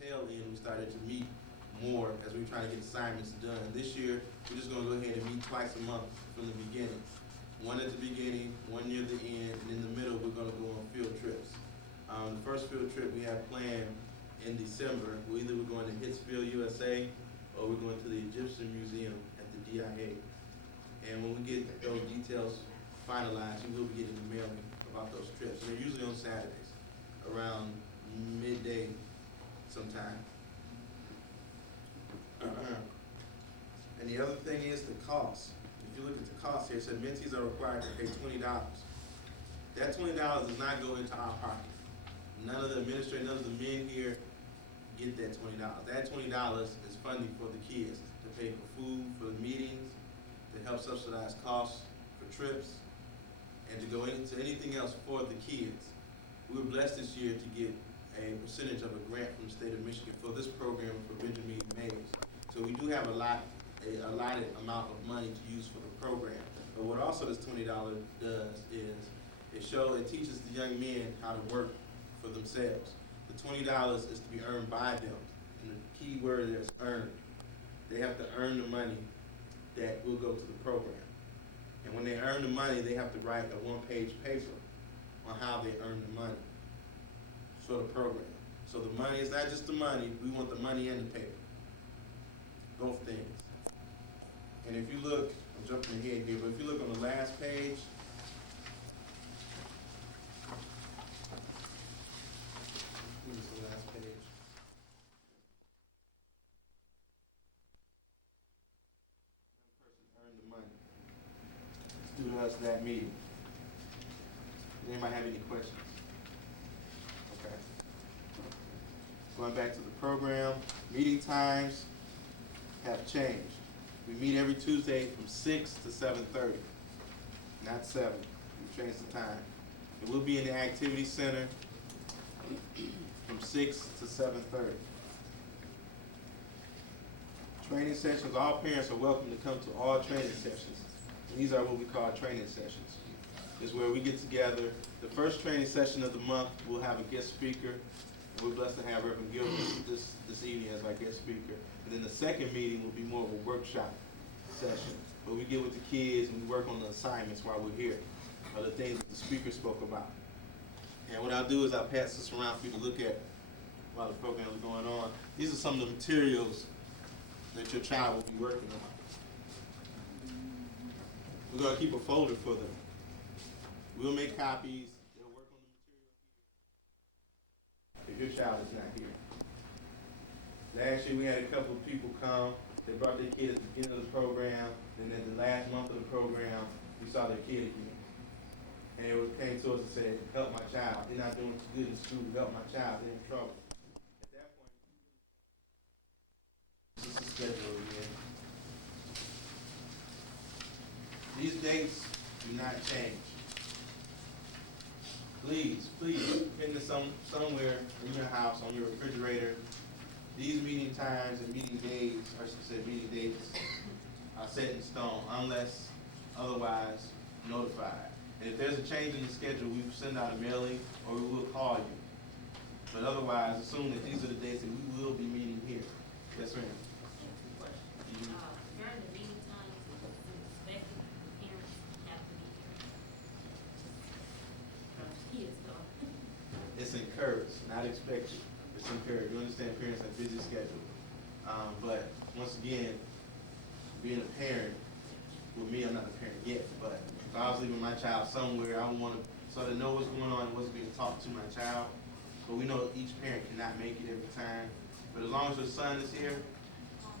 tail end, we started to meet more as we try to get assignments done. This year, we're just gonna go ahead and meet twice a month from the beginning. One at the beginning, one near the end, and in the middle, we're gonna go on field trips. The first field trip we have planned in December, we're going to Hitsville, USA, or we're going to the Egyptian Museum at the DIA. And when we get those details finalized, you will be getting the mailing about those trips. And they're usually on Saturdays, around midday sometime. And the other thing is the cost. If you look at the cost here, it said mentees are required to pay $20. That $20 does not go into our pocket. None of the administrators, none of the men here get that $20. That $20 is funding for the kids to pay for food, for the meetings, to help subsidize costs for trips, and to go into anything else for the kids. We were blessed this year to get a percentage of a grant from the state of Michigan for this program for Benjamin Mays. So we do have a allotted amount of money to use for the program. But what also this $20 does is it teaches the young men how to work for themselves. The $20 is to be earned by them. And the key word is earned. They have to earn the money that will go to the program. And when they earn the money, they have to write a one-page paper on how they earn the money for the program. So the money is not just the money, we want the money and the paper. Both things. And if you look, I'm jumping ahead here, but if you look on the last page, this is the last page. One person earned the money. Let's do to us that meeting. Does anybody have any questions? Okay. Going back to the program, meeting times have changed. We meet every Tuesday from 6 to 7:30, not 7. We changed the time. It will be in the activity center from 6 to 7:30. Training sessions, all parents are welcome to come to all training sessions. And these are what we call training sessions. This is where we get together. The first training session of the month, we'll have a guest speaker. And we're blessed to have Reverend Gilbert this evening as our guest speaker. And then the second meeting will be more of a workshop session, where we get with the kids and we work on the assignments while we're here, or the things that the speaker spoke about. And what I'll do is I'll pass this around for you to look at while the program is going on. These are some of the materials that your child will be working on. We're going to keep a folder for them. We'll make copies. They'll work on the material here if your child is not here. Last year we had a couple of people come. They brought their kid at the beginning of the program. Then at the last month of the program, we saw their kid again. And they came to us and said, help my child. They're not doing too good in school. Help my child. They're in trouble. At that point, this is the schedule again. These dates do not change. Please, pin this somewhere in your house, on your refrigerator. These meeting times and meeting days, or I should say meeting dates, are set in stone unless otherwise notified. And if there's a change in the schedule, we will send out a mailing or we will call you. But otherwise, assume that these are the dates that we will be meeting here. Yes, ma'am. During the meeting times, is it expected the parents have to be here? Kids go. It's encouraged, not expected. It's encouraged. You understand parents have busy schedules. But once again, being a parent, with me, I'm not a parent yet, but if I was leaving my child somewhere, I would want to sort of know what's going on and what's being taught to my child. But we know each parent cannot make it every time. But as long as your son is here,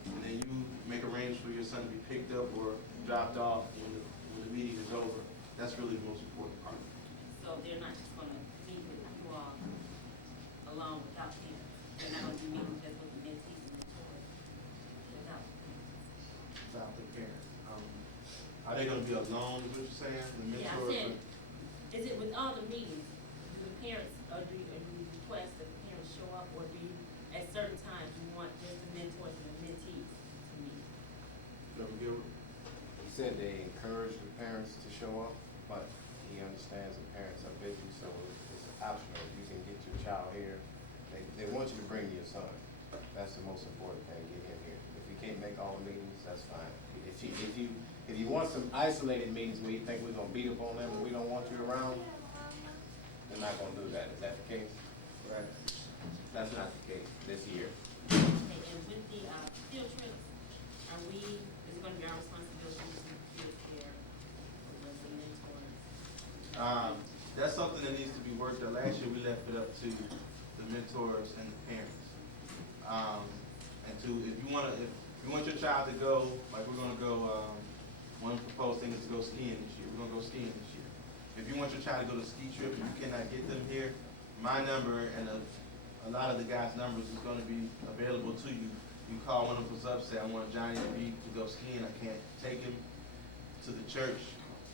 and then you make arrangements for your son to be picked up or dropped off when the meeting is over, that's really the most important part. So they're not just going to meet with you all alone without parents. They're not going to be meeting just with the mentees and mentors without parents. Without the parent. Are they going to be alone, is what you're saying? The Yeah, I mentors said, is it with all the meetings, do the parents, or do you request that the parents show up, or do you, at certain times, you want just the mentors and the mentees to meet? Reverend Gilbert? He said they encourage the parents to show up, but he understands the parents are busy, so it's optional. You can get your child here. They want you to bring your son. That's the most important thing, get him here. If you can't make all the meetings, that's fine. If you want some isolated meetings where you think we're gonna beat up on them and we don't want you around, we're not gonna do that. Is that the case? Right. That's not the case this year. Okay, and with the, field trips, is it gonna be our responsibility to take kids there, or was the mentors? That's something that needs to be worked out. Last year, we left it up to the mentors and the parents. And if you want your child to go, like we're gonna go, one proposed thing is to go skiing this year. We're gonna go skiing this year. If you want your child to go to a ski trip and you cannot get them here, my number and a lot of the guys' numbers is gonna be available to you. You call one of us up, say, I want Johnny to go skiing. I can't take him to the church.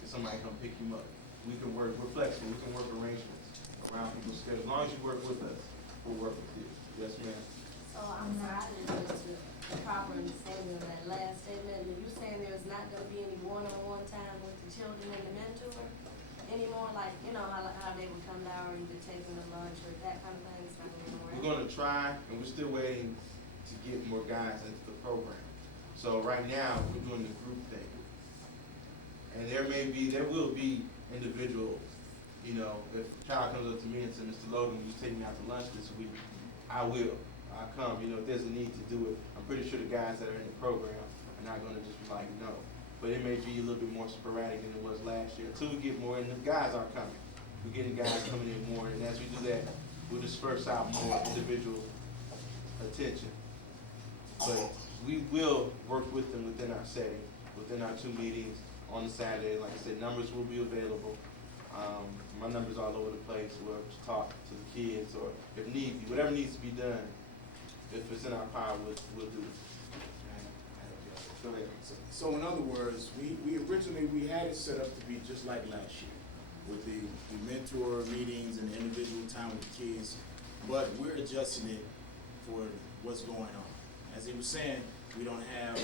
Can somebody come pick him up? We can work, we're flexible. We can work arrangements around people's schedules. As long as you work with us, we'll work with you. Yes, ma'am. So I'm sorry, I didn't listen to the proper understanding of that last statement. Are you saying there's not gonna be any one-on-one time with the children and the mentor anymore? Like, you know, how they would come down or either take them to lunch or that kind of thing? It's not gonna be around? We're gonna try, and we're still waiting to get more guys into the program. So right now, we're doing the group thing. And there will be individuals, you know, if a child comes up to me and says, Mr. Logan, you take me out to lunch this week, I'll come, you know, if there's a need to do it. I'm pretty sure the guys that are in the program are not gonna just be like, no. But it may be a little bit more sporadic than it was last year, until we get more, and the guys are coming. We're getting guys coming in more, and as we do that, we'll disperse out more individual attention. But we will work with them within our setting, within our 2 meetings on the Saturday. Like I said, numbers will be available. My number's all over the place. We'll talk to the kids, or if need be, whatever needs to be done, if it's in our power, we'll do it. Go ahead. So in other words, we originally had it set up to be just like last year, with the mentor meetings and individual time with the kids, but we're adjusting it for what's going on. As he was saying, we don't have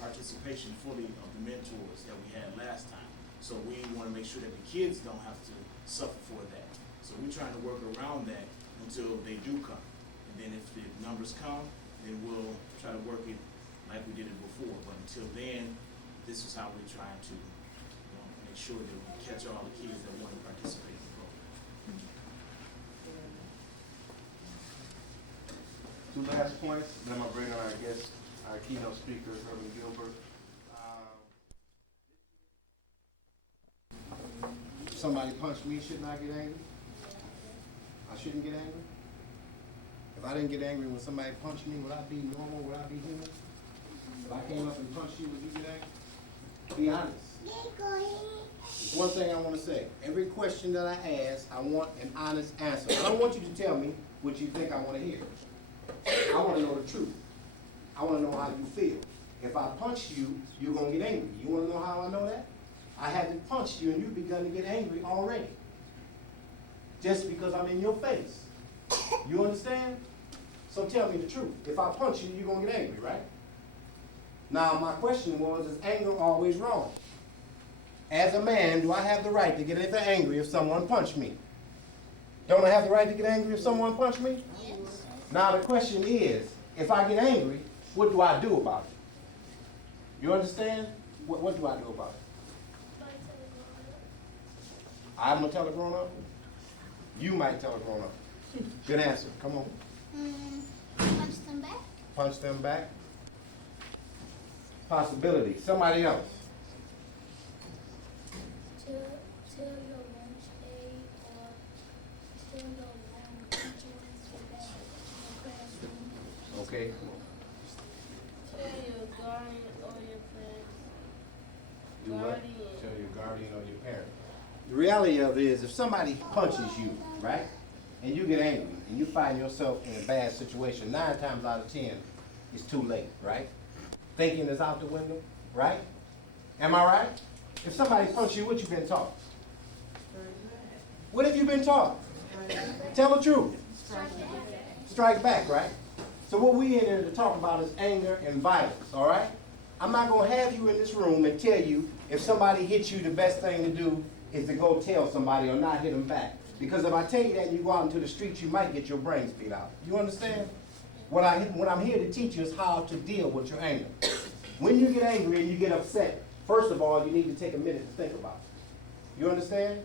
participation fully of the mentors that we had last time. So we want to make sure that the kids don't have to suffer for that. So we're trying to work around that until they do come. And then if the numbers come, then we'll try to work it like we did it before. But until then, this is how we're trying to, make sure that we catch all the kids that want to participate in the program. 2 last points, then I'm gonna bring on our keynote speaker, Herman Gilbert. If somebody punched me, shouldn't I get angry? I shouldn't get angry? If I didn't get angry when somebody punched me, would I be normal? Would I be human? If I came up and punched you, would you get angry? Be honest. There's one thing I want to say. Every question that I ask, I want an honest answer. I don't want you to tell me what you think I want to hear. I want to know the truth. I want to know how you feel. If I punch you, you're going to get angry. You want to know how I know that? I haven't punched you and you've begun to get angry already. Just because I'm in your face. You understand? So tell me the truth. If I punch you, you're going to get angry, right? Now, my question was, is anger always wrong? As a man, do I have the right to get angry if someone punched me? Don't I have the right to get angry if someone punched me? Yes. Now, the question is, if I get angry, what do I do about it? You understand? What do I do about it? I'm going to tell a grown-up? You might tell a grown-up. Good answer. Come on. Punch them back. Punch them back. Possibility. Somebody else. Till your lunch aid or till your teacher wants you back in the classroom. Okay. Tell your guardian or your friends. Do what? Guardian. Tell your guardian or your parent. The reality of it is, if somebody punches you, right, and you get angry, and you find yourself in a bad situation, 9 times out of 10, it's too late, right? Thinking is out the window, right? Am I right? If somebody punches you, what you been taught? What have you been taught? Tell the truth. Strike back, right? So what we in here to talk about is anger and violence, all right? I'm not going to have you in this room and tell you if somebody hits you, the best thing to do is to go tell somebody or not hit them back. Because if I tell you that and you go out into the streets, you might get your brains beat out. You understand? What I'm here to teach you is how to deal with your anger. When you get angry and you get upset, first of all, you need to take a minute to think about it. You understand?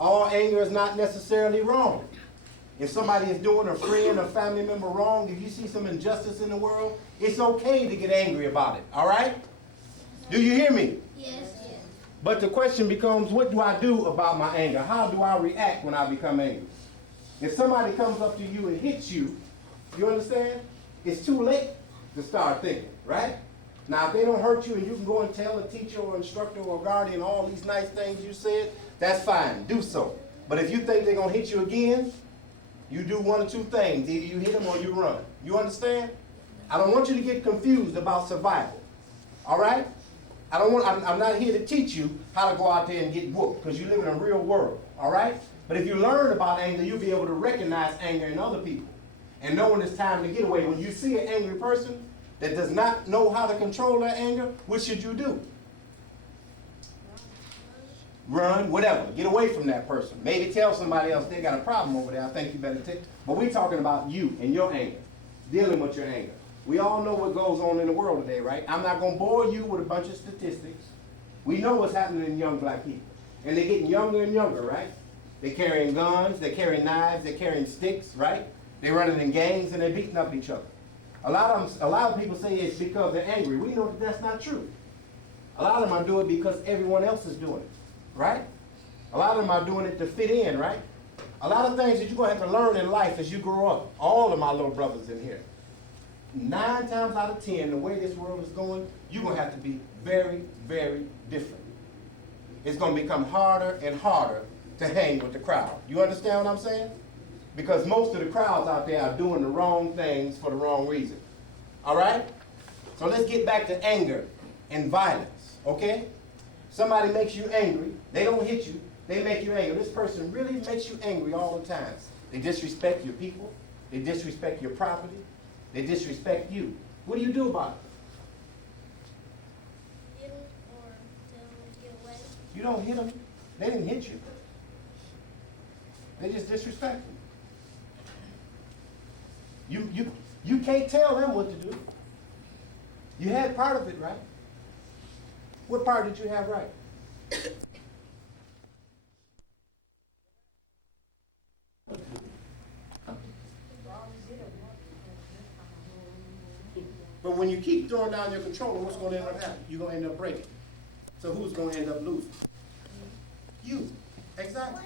All anger is not necessarily wrong. If somebody is doing a friend or family member wrong, if you see some injustice in the world, it's okay to get angry about it, all right? Do you hear me? Yes. But the question becomes, what do I do about my anger? How do I react when I become angry? If somebody comes up to you and hits you, you understand? It's too late to start thinking, right? Now, if they don't hurt you and you can go and tell a teacher or instructor or guardian all these nice things you said, that's fine, do so. But if you think they're going to hit you again, you do one or two things. Either you hit them or you run. You understand? I don't want you to get confused about survival. All right? I'm not here to teach you how to go out there and get whooped, because you live in a real world. All right? But if you learn about anger, you'll be able to recognize anger in other people and know when it's time to get away. When you see an angry person that does not know how to control their anger, what should you do? Run, whatever. Get away from that person. Maybe tell somebody else they got a problem over there. I think you better take. But we're talking about you and your anger, dealing with your anger. We all know what goes on in the world today, right? I'm not going to bore you with a bunch of statistics. We know what's happening in young black people. And they're getting younger and younger, right? They're carrying guns, they're carrying knives, they're carrying sticks, right? They're running in gangs and they're beating up each other. A lot of people say it's because they're angry. We know that that's not true. A lot of them are doing it because everyone else is doing it. Right? A lot of them are doing it to fit in, right? A lot of things that you're going to have to learn in life as you grow up. All of my little brothers in here. 9 times out of 10, the way this world is going, you're going to have to be very, very different. It's going to become harder and harder to hang with the crowd. You understand what I'm saying? Because most of the crowds out there are doing the wrong things for the wrong reason. All right? So let's get back to anger and violence, okay? Somebody makes you angry. They don't hit you. They make you angry. This person really makes you angry all the time. They disrespect your people. They disrespect your property. They disrespect you. What do you do about it? Hit 'em or tell 'em to get away. You don't hit them. They didn't hit you. They just disrespect you. You can't tell them what to do. You had part of it right. What part did you have right? But when you keep throwing down your controller, what's going to end up happening? You're going to end up breaking. So who's going to end up losing? You. Exactly.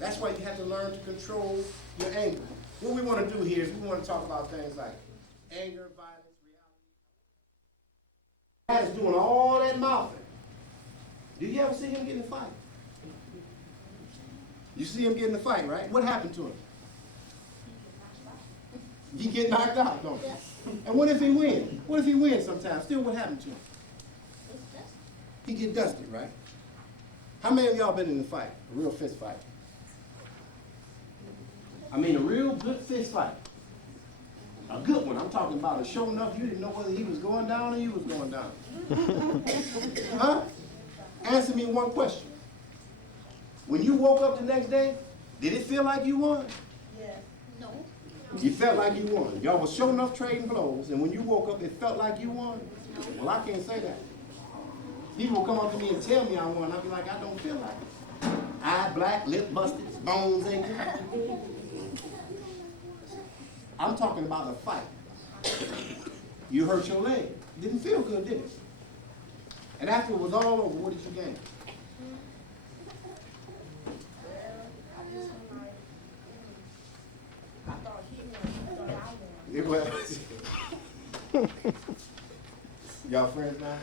That's why you have to learn to control your anger. What we want to do here is we want to talk about things like anger, violence, reality. Dad is doing all that mouthing. Do you ever see him get in a fight? You see him get in a fight, right? What happened to him? He get knocked out, don't he? And what if he wins? What if he wins sometimes? Still, what happened to him? He get dusted, right? How many of y'all been in a fight? A real fist fight? I mean, a real good fist fight. A good one. I'm talking about a show enough you didn't know whether he was going down or you was going down. Huh? Answer me one question. When you woke up the next day, did it feel like you won? No. You felt like you won. Y'all was sure enough trading blows, and when you woke up, it felt like you won? Well, I can't say that. People will come up to me and tell me I won. I'll be like, I don't feel like it. Eye black, lip busted, bones aching. I'm talking about a fight. You hurt your leg. Didn't feel good, did it? And after it was all over, what did you gain? It was. Y'all friends now?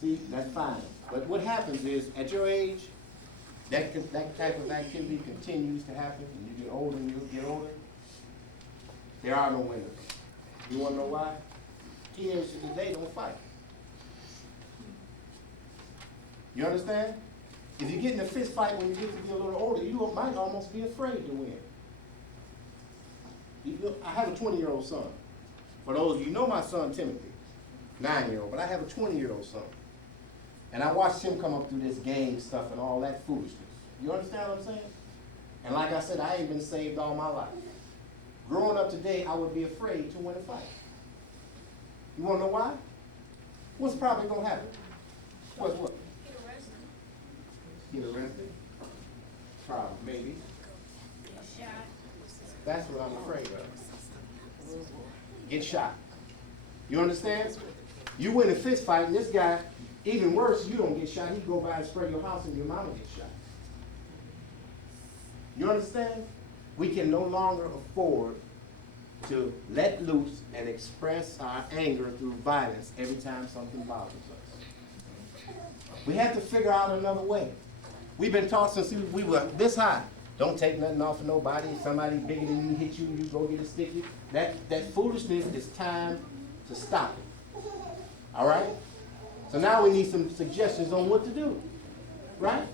See, that's fine. But what happens is, at your age, that type of activity continues to happen, and you get older and you get older. There are no winners. You want to know why? Teenagers today don't fight. You understand? If you get in a fist fight when you get to be a little older, you might almost be afraid to win. I have a 20-year-old son. For those of you know my son Timothy, 9-year-old, but I have a 20-year-old son. And I watched him come up through this gang stuff and all that foolishness. You understand what I'm saying? And like I said, I ain't been saved all my life. Growing up today, I would be afraid to win a fight. You wanna know why? What's probably gonna happen? What? Get arrested. Get arrested? Probably, maybe. Get shot. That's what I'm afraid of. Get shot. You understand? You win a fist fight, and this guy, even worse, you don't get shot. He go by and spray your house, and your mama gets shot. You understand? We can no longer afford to let loose and express our anger through violence every time something bothers us. We have to figure out another way. We've been taught since we were this high. Don't take nothing off of nobody. If somebody bigger than you hit you, you go get a sticky. That foolishness is time to stop it. All right? So now we need some suggestions on what to do. Right?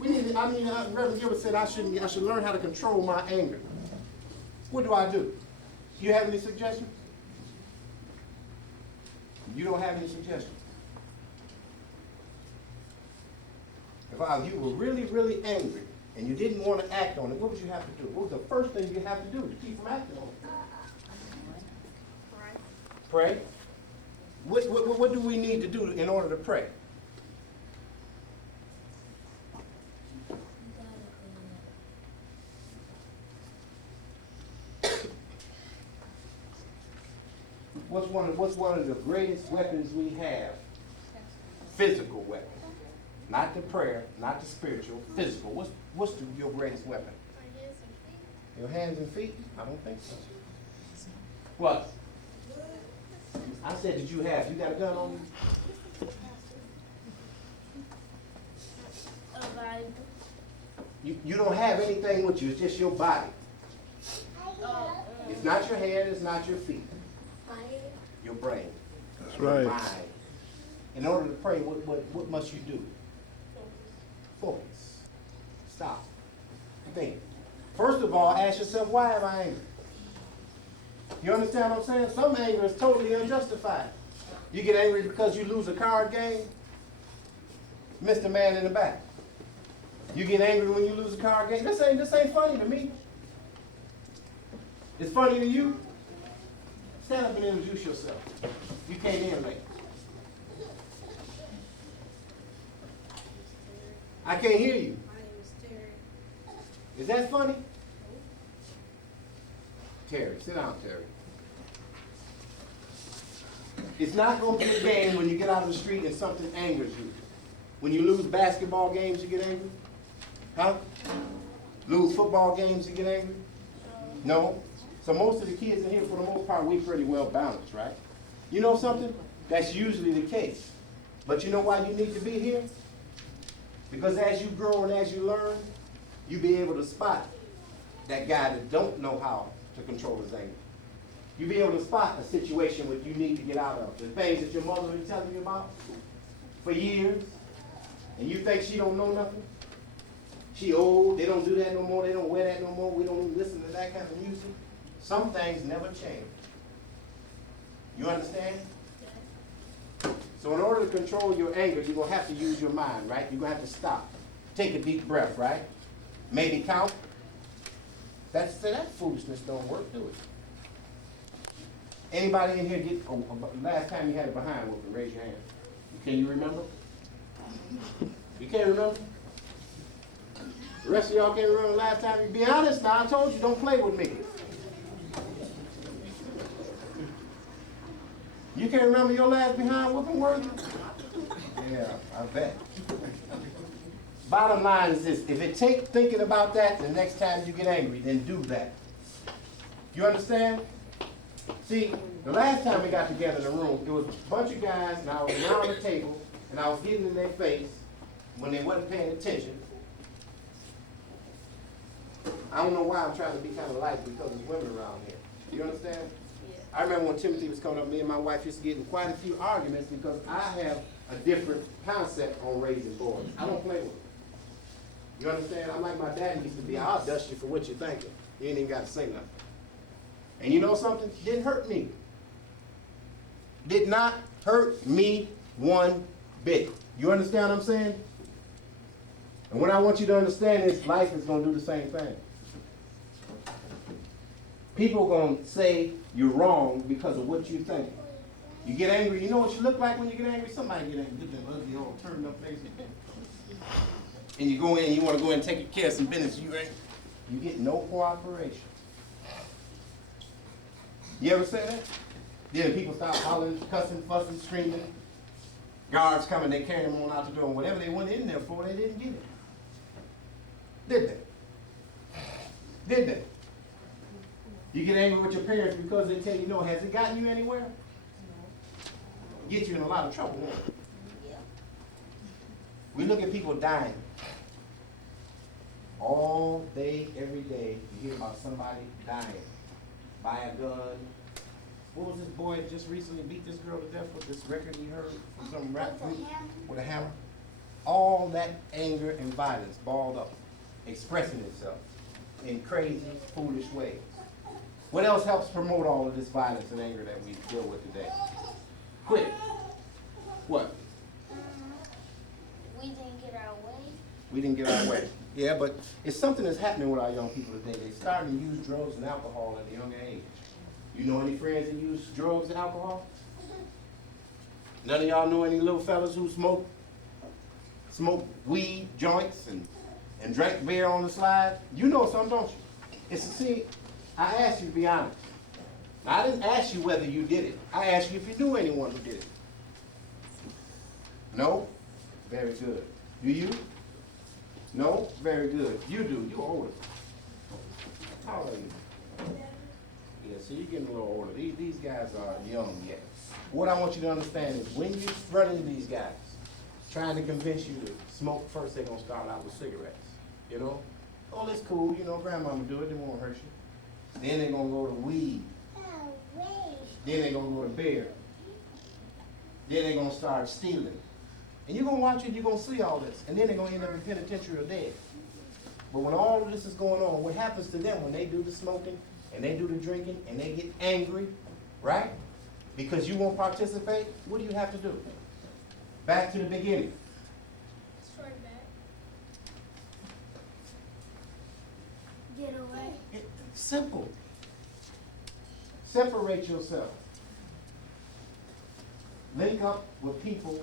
We need. Reverend Gilbert said I should learn how to control my anger. What do I do? Do you have any suggestions? You don't have any suggestions. If you were really, really angry and you didn't want to act on it, what would you have to do? What was the first thing you have to do to keep from acting on it? Pray. What do we need to do in order to pray? What's one of the greatest weapons we have? Physical weapon. Not the prayer, not the spiritual, physical. What's your greatest weapon? My hands and feet. Your hands and feet? I don't think so. What? I said that you got a gun on you? A Bible. You don't have anything with you, it's just your body. It's not your hand, it's not your feet. My head. Your brain. That's Your right. mind. In order to pray, what must you do? Focus. Stop. Think. First of all, ask yourself, why am I angry? You understand what I'm saying? Some anger is totally unjustified. You get angry because you lose a card game, missed a man in the back. You get angry when you lose a card game. This ain't funny to me. It's funny to you? Stand up and introduce yourself. You came in late. I can't hear you. My name is Terry. Is that funny? Terry, sit down, Terry. It's not going to be a game when you get out of the street and something angers you. When you lose basketball games, you get angry? Huh? Lose football games, you get angry? No? So most of the kids in here, for the most part, we pretty well balanced, right? You know something? That's usually the case. But you know why you need to be here? Because as you grow and as you learn, you be able to spot that guy that don't know how to control his anger. You be able to spot a situation where you need to get out of. The things that your mother been telling you about for years, and you think she don't know nothing. She old, they don't do that no more, they don't wear that no more, we don't even listen to that kind of music. Some things never change. You understand? So in order to control your anger, you're going to have to use your mind, right? You're going to have to stop. Take a deep breath, right? Maybe count. That foolishness don't work, do it? Anybody in here last time you had a behind whooping, raise your hand. Can you remember? You can't remember? The rest of y'all can't remember the last time you be honest now. I told you, don't play with me. You can't remember your last behind whooping word? Yeah, I bet. Bottom line is this, if it takes thinking about that the next time you get angry, then do that. You understand? See, the last time we got together in the room, it was a bunch of guys, and I was around the table, and I was getting in their face when they wasn't paying attention. I don't know why I'm trying to be kind of light, because there's women around here. You understand? Yeah. I remember when Timothy was coming up, me and my wife used to get in quite a few arguments because I have a different concept on raising boys. I don't play with them. You understand? I'm like my dad used to be. I'll dust you for what you're thinking. You ain't even got to say nothing. And you know something? Didn't hurt me. Did not hurt me one bit. You understand what I'm saying? And what I want you to understand is life is going to do the same thing. People gonna say you're wrong because of what you think. You get angry, you know what you look like when you get angry? Somebody get angry, get that ugly old turned up face. And you go in, you wanna go in and take care of some business, you get no cooperation. You ever say that? Then people start hollering, cussing, fussing, screaming. Guards coming, they carry them on out the door, and whatever they went in there for, they didn't get it. Did they? Did they? You get angry with your parents because they tell you no. Has it gotten you anywhere? Get you in a lot of trouble, won't it? We look at people dying. All day, every day, you hear about somebody dying. By a gun. What was this boy that just recently beat this girl to death with this record he heard from some rap group? With a hammer. All that anger and violence balled up, expressing itself in crazy, foolish ways. What else helps promote all of this violence and anger that we deal with today? Quit. What? We didn't get our way. We didn't get our way. Yeah, but it's something that's happening with our young people today. They're starting to use drugs and alcohol at a young age. You know any friends that use drugs and alcohol? None of y'all know any little fellas who smoke weed, joints, and drink beer on the slide? You know some, don't you? See, I asked you to be honest. I didn't ask you whether you did it. I asked you if you knew anyone who did it. No? Very good. Do you? No? Very good. You do. You're older. How old are you? Yeah, so you're getting a little older. These guys are young yet. What I want you to understand is when you run into these guys, trying to convince you to smoke, first they're going to start out with cigarettes. You know? Oh, that's cool. You know, grandmama do it. It won't hurt you. Then they're going to go to weed. Then they're going to go to beer. Then they're going to start stealing. And you're going to watch it, you're going to see all this. And then they're going to end up in penitentiary or dead. But when all of this is going on, what happens to them when they do the smoking and they do the drinking and they get angry, right? Because you won't participate, what do you have to do? Back to the beginning. Straight back. Get away. Simple. Separate yourself. Link up with people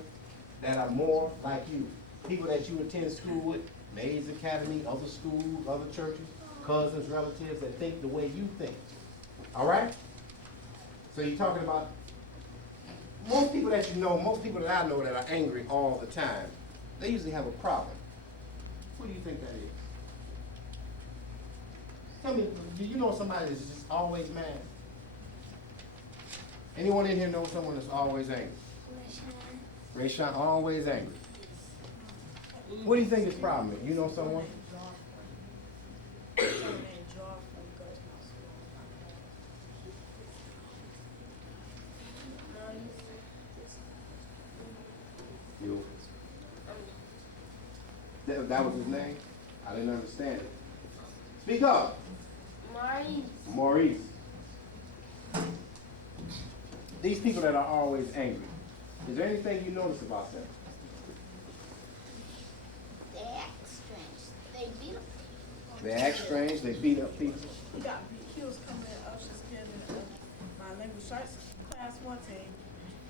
that are more like you. People that you attend school with, Mays Academy, other schools, other churches, cousins, relatives that think the way you think. All right? So you're talking about most people that you know, most people that I know that are angry all the time, they usually have a problem. What do you think that is? Tell me, do you know somebody that's just always mad? Anyone in here know someone that's always angry? Rayshawn, always angry. What do you think his problem is? You know someone? You. That was his name? I didn't understand it. Speak up. Maurice. These people that are always angry, is there anything you notice about them? They act strange. They beat up people. They act strange, they beat up people. He was coming in Usher's kid in my language arts class one day.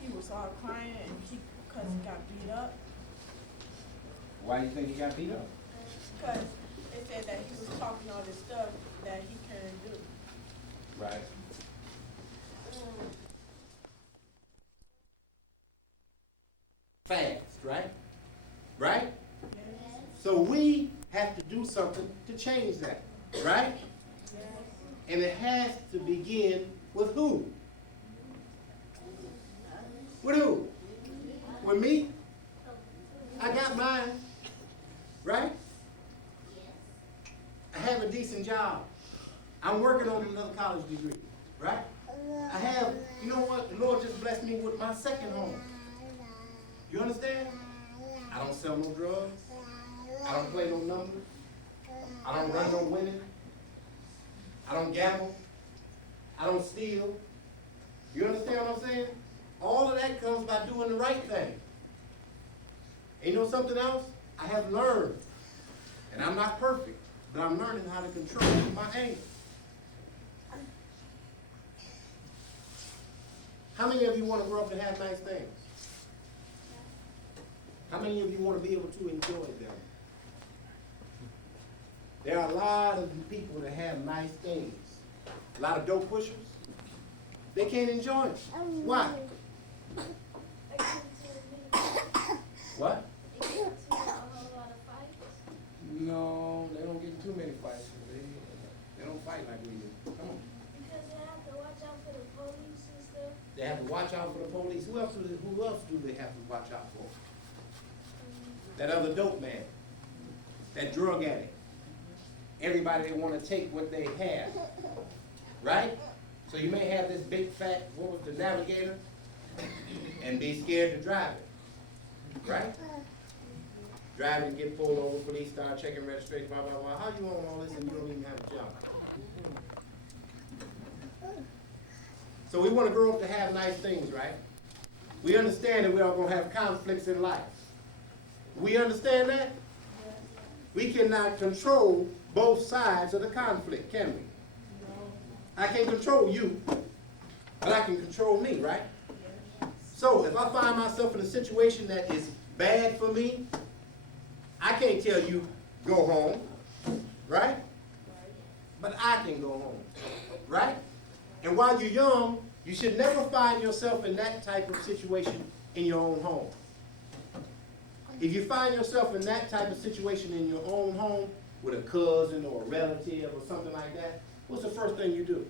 He was all crying and because he got beat up. Why do you think he got beat up? Because they said that he was talking all this stuff that he couldn't do. Right. Fast, right? Right? Yes. So we have to do something to change that, right? Yes. And it has to begin with who? With who? With me? I got mine, right? I have a decent job. I'm working on another college degree, right? I have, you know what? The Lord just blessed me with my second home. You understand? I don't sell no drugs. I don't play no numbers. I don't run no women. I don't gamble. I don't steal. You understand what I'm saying? All of that comes by doing the right thing. And you know something else? I have learned, and I'm not perfect, but I'm learning how to control my anger. How many of you want to grow up to have nice things? How many of you want to be able to enjoy them? There are a lot of people that have nice things. A lot of dope pushers. They can't enjoy it. Why? What? No, they don't get in too many fights. They don't fight like we do. Come on. Because they have to watch out for the police and stuff. They have to watch out for the police. Who else do they have to watch out for? That other dope man. That drug addict. Everybody that want to take what they have. Right? So you may have this big fat, what was the navigator, and be scared to drive it. Right? Driving and get pulled over, police start checking registration, blah, blah, blah. How you on all this and you don't even have a job? So we want to grow up to have nice things, right? We understand that we are going to have conflicts in life. We understand that? We cannot control both sides of the conflict, can we? I can't control you, but I can control me, right? So if I find myself in a situation that is bad for me, I can't tell you, go home, right? But I can go home, right? And while you're young, you should never find yourself in that type of situation in your own home. If you find yourself in that type of situation in your own home, with a cousin or a relative or something like that, what's the first thing you do?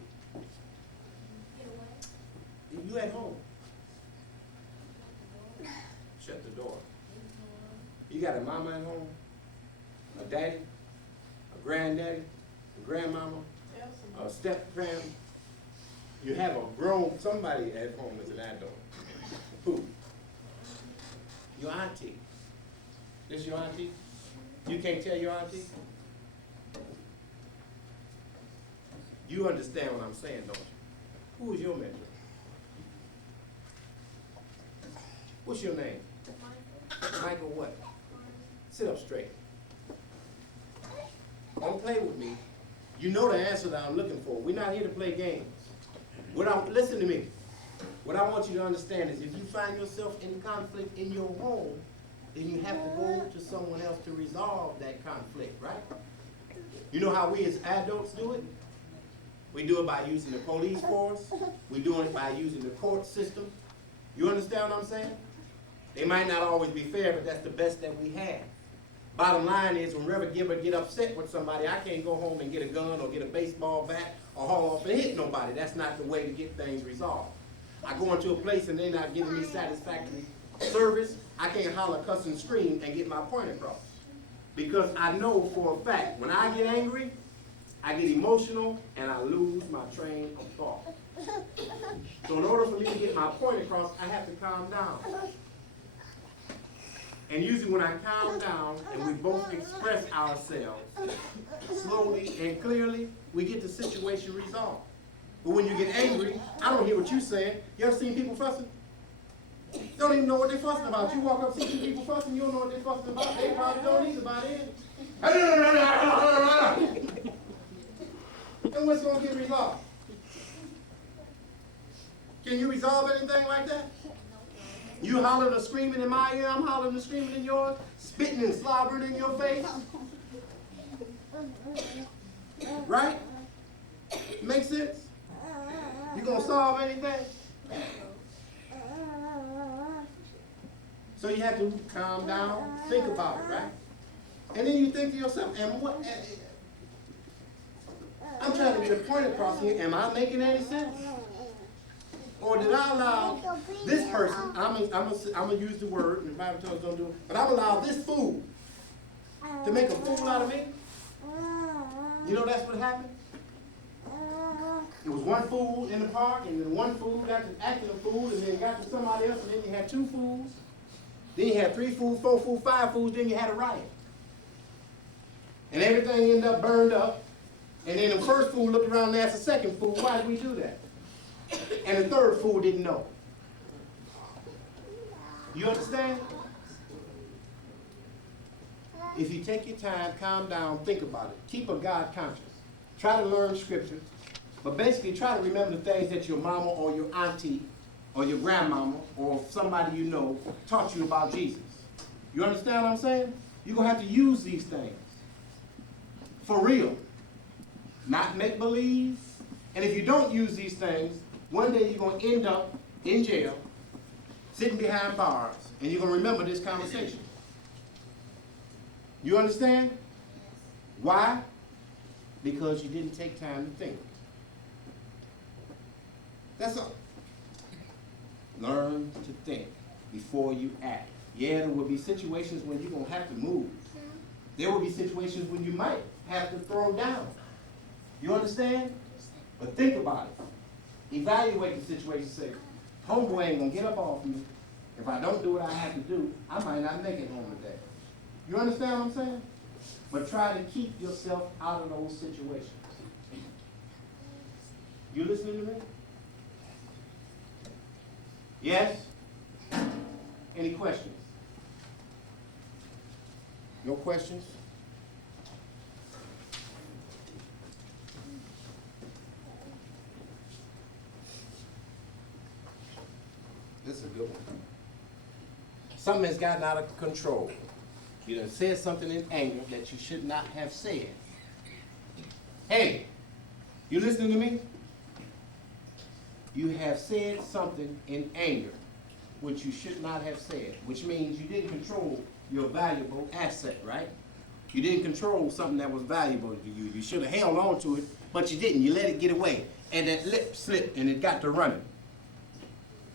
You at home. Shut the door. You got a mama at home, a daddy, a granddaddy, a grandmama, a step-grand. You have a grown somebody at home as an adult. Who? Your auntie. This your auntie? You can't tell your auntie? You understand what I'm saying, don't you? Who is your mentor? What's your name? Michael what? Sit up straight. Don't play with me. You know the answer that I'm looking for. We're not here to play games. Listen to me. What I want you to understand is if you find yourself in conflict in your home, then you have to go to someone else to resolve that conflict, right? You know how we as adults do it? We do it by using the police force. We do it by using the court system. You understand what I'm saying? They might not always be fair, but that's the best that we have. Bottom line is, whenever get upset with somebody, I can't go home and get a gun or get a baseball bat or haul off and hit nobody. That's not the way to get things resolved. I go into a place and they're not giving me satisfactory service, I can't holler, cuss, and scream and get my point across. Because I know for a fact, when I get angry, I get emotional and I lose my train of thought. So in order for me to get my point across, I have to calm down. And usually when I calm down and we both express ourselves slowly and clearly, we get the situation resolved. But when you get angry, I don't hear what you're saying. You ever seen people fussing? You don't even know what they're fussing about. You walk up, see two people fussing, you don't know what they're fussing about. They probably don't either by then. And what's going to get resolved? Can you resolve anything like that? You hollering or screaming in my ear, I'm hollering and screaming in yours, spitting and slobbering in your face. Right? Make sense? You gonna solve anything? So you have to calm down, think about it, right? And then you think to yourself, and what? I'm trying to get a point across here. Am I making any sense? Or did I allow this person, I'm gonna use the word, and the Bible tells us don't do it, but I'm allow this fool to make a fool out of me? You know that's what happened? It was one fool in the park, and then one fool got to acting a fool, and then got to somebody else, and then you had two fools. Then you had 3 fools, 4 fools, 5 fools, then you had a riot. And everything ended up burned up. And then the first fool looked around and asked the second fool, why did we do that? And the third fool didn't know. You understand? If you take your time, calm down, think about it. Keep a God conscious. Try to learn scripture. But basically try to remember the things that your mama or your auntie or your grandmama or somebody you know taught you about Jesus. You understand what I'm saying? You're going to have to use these things. For real. Not make believe. And if you don't use these things, one day you're going to end up in jail, sitting behind bars, and you're going to remember this conversation. You understand? Why? Because you didn't take time to think. That's all. Learn to think before you act. Yeah, there will be situations when you're going to have to move. There will be situations when you might have to throw down. You understand? But think about it. Evaluate the situation. Say, homeboy ain't going to get up off me. If I don't do what I have to do, I might not make it home today. You understand what I'm saying? But try to keep yourself out of those situations. You listening to me? Yes? Any questions? No questions? This is a good one. Something has gotten out of control. You done said something in anger that you should not have said. Hey, you listening to me? You have said something in anger which you should not have said, which means you didn't control your valuable asset, right? You didn't control something that was valuable to you. You should have held on to it, but you didn't. You let it get away, and that lip slipped, and it got to running.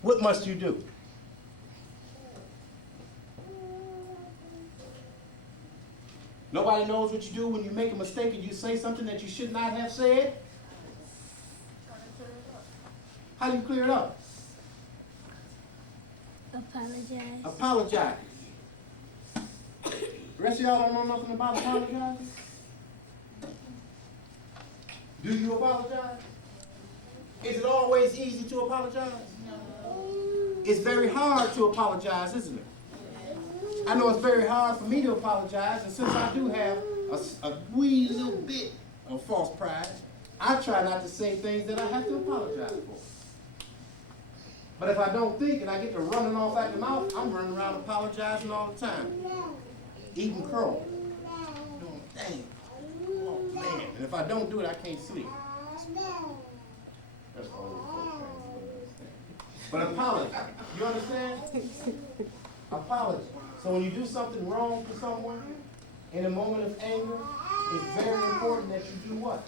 What must you do? Nobody knows what you do when you make a mistake and you say something that you should not have said? How do you clear it up? Apologize. Apologize. The rest of y'all don't know nothing about apologizing? Do you apologize? Is it always easy to apologize? No. It's very hard to apologize, isn't it? I know it's very hard for me to apologize, and since I do have a wee little bit of false pride, I try not to say things that I have to apologize for. But if I don't think and I get to running off at the mouth, I'm running around apologizing all the time. Eating crow. Doing, dang. Oh, man. And if I don't do it, I can't sleep. That's the whole thing. But apology. You understand? Apology. So when you do something wrong to someone, in a moment of anger, it's very important that you do what?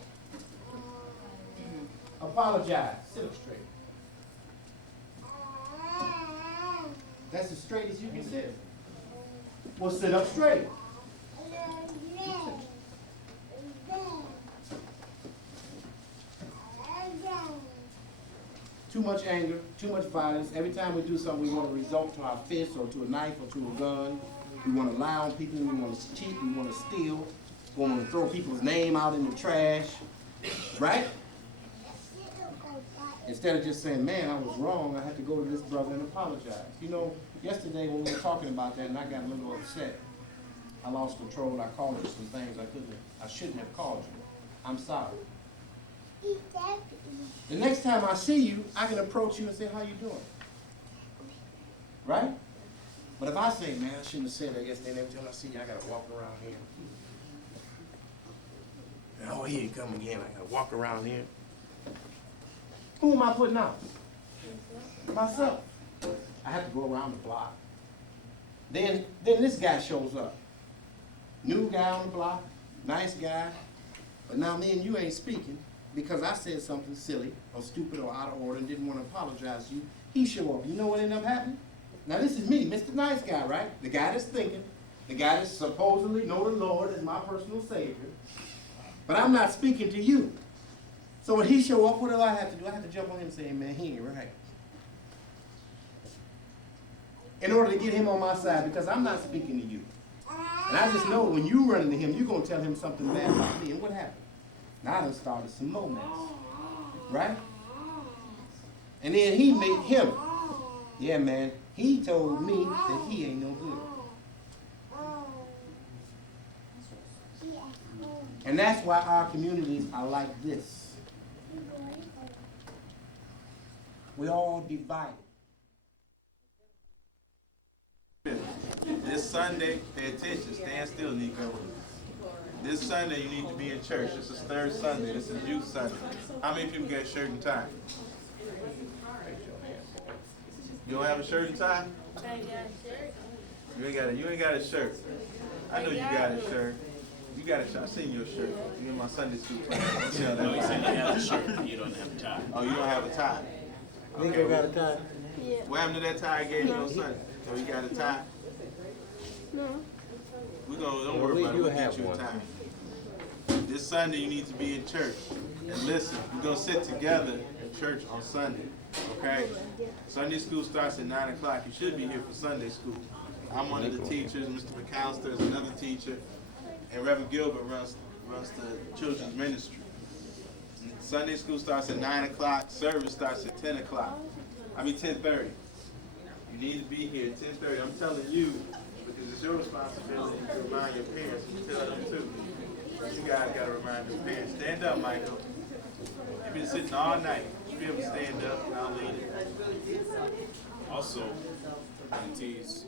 Apologize. Sit up straight. That's as straight as you can sit. Well, sit up straight. Too much anger, too much violence. Every time we do something, we want to resort to our fist or to a knife or to a gun. We want to lie on people. We want to cheat. We want to steal. We want to throw people's name out in the trash. Right? Instead of just saying, man, I was wrong, I had to go to this brother and apologize. You know, yesterday when we were talking about that and I got a little upset, I lost control. I called you some things I shouldn't have called you. I'm sorry. The next time I see you, I can approach you and say, how you doing? Right? But if I say, man, I shouldn't have said that yesterday, and every time I see you, I got to walk around here. And, oh, here you come again. I got to walk around here. Who am I putting out? Myself. I have to go around the block. Then this guy shows up. New guy on the block, nice guy. But now me and you ain't speaking because I said something silly or stupid or out of order and didn't want to apologize to you. He show up. You know what ended up happening? Now this is me, Mr. Nice Guy, right? The guy that's thinking, the guy that supposedly know the Lord as my personal Savior. But I'm not speaking to you. So when he show up, what do I have to do? I have to jump on him and say, man, he ain't right. In order to get him on my side, because I'm not speaking to you. And I just know when you run into him, you're going to tell him something bad about me. And what happened? Now I done started some moments. Right? And then he made him. Yeah, man. He told me that he ain't no good. And that's why our communities are like this. We all divided. This Sunday, pay attention, stand still, Nico. This Sunday, you need to be in church. This is third Sunday. This is youth Sunday. How many people got a shirt and tie? You don't have a shirt and tie? You ain't got a shirt. I know you got a shirt. You got a shirt. I seen your shirt. You in my Sunday school class. Yeah, No, you said you have a shirt, you don't have a tie. Oh, you don't have a tie. Nico got a tie? What happened to that tie I gave you on Sunday? Oh, you got a tie? No. Don't worry about it, we'll get you a tie. This Sunday you need to be in church. And listen, we're gonna sit together in church on Sunday, okay? Sunday school starts at 9 o'clock. You should be here for Sunday school. I'm one of the teachers, Mr. McAllister is another teacher, and Reverend Gilbert runs the children's ministry. Sunday school starts at 9 o'clock, service starts at 10 o'clock. 10:30. You need to be here at 10:30. I'm telling you, because it's your responsibility to remind your parents and tell them too. But you guys gotta remind your parents. Stand up, Michael. You've been sitting all night. You should be able to stand up and I'll lead it. Also, mentees,